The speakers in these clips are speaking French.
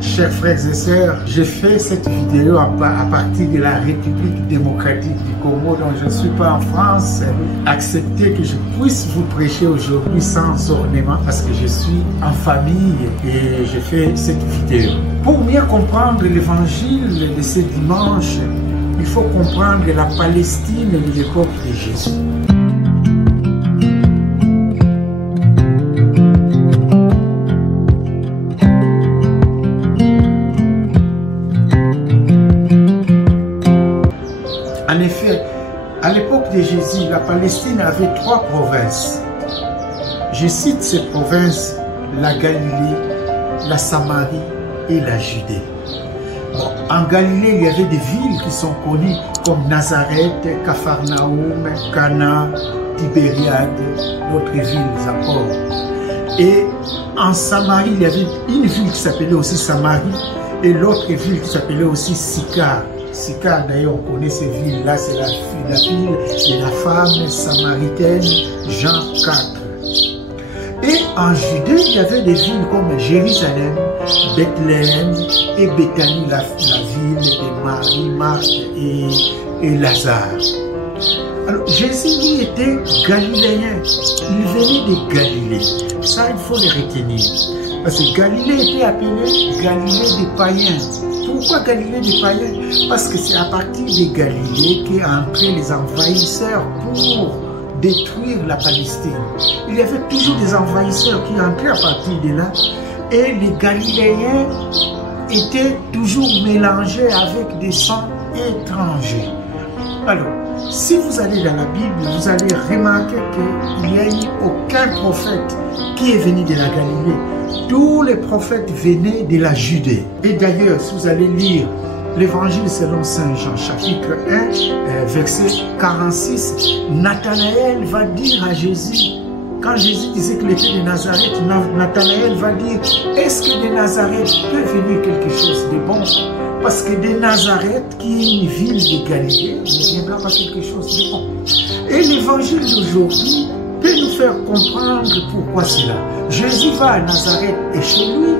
Chers frères et sœurs, j'ai fait cette vidéo à partir de la République démocratique du Congo, dont je ne suis pas en France. Acceptez que je puisse vous prêcher aujourd'hui sans ornement parce que je suis en famille et je fais cette vidéo. Pour mieux comprendre l'évangile de ce dimanche, il faut comprendre la Palestine de l'époque de Jésus. En effet, à l'époque de Jésus, la Palestine avait 3 provinces. Je cite ces provinces: la Galilée, la Samarie et la Judée. Bon, en Galilée, il y avait des villes qui sont connues comme Nazareth, Capharnaüm, Cana, Tibériade, d'autres villes encore. Et en Samarie, il y avait une ville qui s'appelait aussi Samarie et l'autre ville qui s'appelait aussi Sychar. Sychar, d'ailleurs, on connaît ces villes-là, c'est la ville de la femme samaritaine, Jean 4. Et en Judée, il y avait des villes comme Jérusalem, Bethléem et Béthanie, la ville de Marie, Marthe et Lazare. Alors, Jésus, lui, était galiléen. Il venait de Galilée. Ça, il faut le retenir. Parce que Galilée était appelée Galilée des païens. Pourquoi Galilée des païens? Parce que c'est à partir de Galilée qu'est entré les envahisseurs pour détruire la Palestine. Il y avait toujours des envahisseurs qui entraient à partir de là. Et les Galiléens étaient toujours mélangés avec des sangs étrangers. Alors, si vous allez dans la Bible, vous allez remarquer qu'il n'y a eu aucun prophète qui est venu de la Galilée. Tous les prophètes venaient de la Judée. Et d'ailleurs, si vous allez lire l'Évangile selon Saint Jean, chapitre 1, verset 46, Nathanaël va dire à Jésus, quand Jésus disait qu'il était de Nazareth, Nathanaël va dire, est-ce que de Nazareth peut venir quelque chose de bon? Parce que de Nazareth, qui est une ville de Galilée, ne viendra pas quelque chose de bon. Et l'évangile d'aujourd'hui peut nous faire comprendre pourquoi cela. Jésus va à Nazareth et chez lui,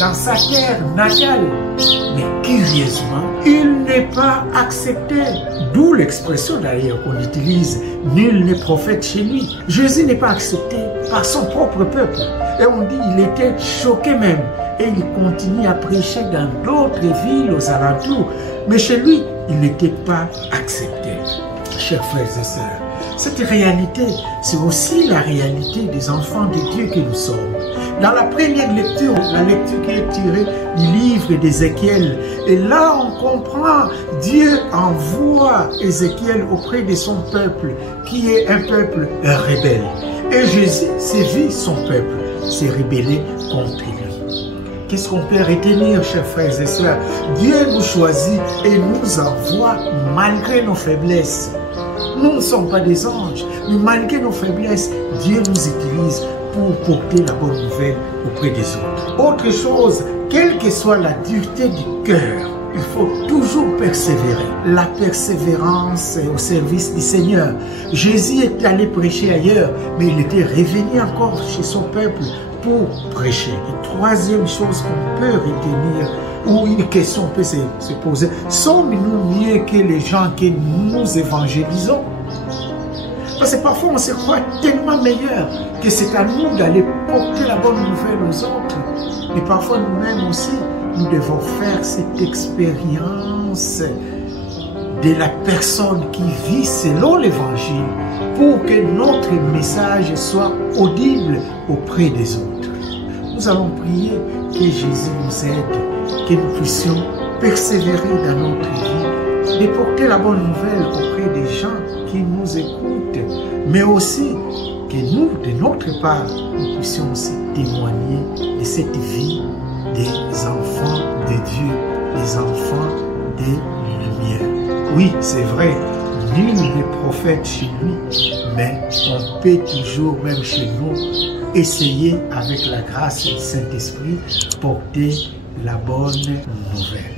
dans sa terre natale. Mais curieusement, il n'est pas accepté. D'où l'expression d'ailleurs qu'on utilise, nul n'est prophète chez lui. Jésus n'est pas accepté par son propre peuple. Et on dit qu'il était choqué même. Et il continue à prêcher dans d'autres villes aux alentours. Mais chez lui, il n'était pas accepté. Chers frères et sœurs, cette réalité, c'est aussi la réalité des enfants de Dieu que nous sommes. Dans la première lecture, la lecture qui est tirée du livre d'Ézéchiel, et là on comprend, Dieu envoie Ézéchiel auprès de son peuple, qui est un peuple rebelle. Et Jésus sévit son peuple, s'est rebellé contre lui. Qu'est-ce qu'on peut retenir, chers frères et sœurs? Dieu nous choisit et nous envoie malgré nos faiblesses. Nous ne sommes pas des anges, mais malgré nos faiblesses, Dieu nous utilise pour porter la bonne nouvelle auprès des autres. Autre chose, quelle que soit la dureté du cœur, il faut toujours persévérer. La persévérance est au service du Seigneur. Jésus est allé prêcher ailleurs, mais il était revenu encore chez son peuple pour prêcher. Et troisième chose qu'on peut retenir, ou une question peut se poser, sommes-nous mieux que les gens que nous évangélisons? Parce que parfois on se croit tellement meilleur que c'est à nous d'aller porter la bonne nouvelle aux autres. Mais parfois nous-mêmes aussi, nous devons faire cette expérience de la personne qui vit selon l'évangile pour que notre message soit audible auprès des autres. Nous allons prier que Jésus nous aide, que nous puissions persévérer dans notre vie, de porter la bonne nouvelle auprès des gens qui nous écoutent, mais aussi que nous, de notre part, nous puissions aussi témoigner de cette vie des enfants de Dieu, des enfants de lumière. Oui, c'est vrai, nul n'est prophète chez lui, mais on peut toujours, même chez nous, essayer avec la grâce du Saint-Esprit, porter la bonne nouvelle.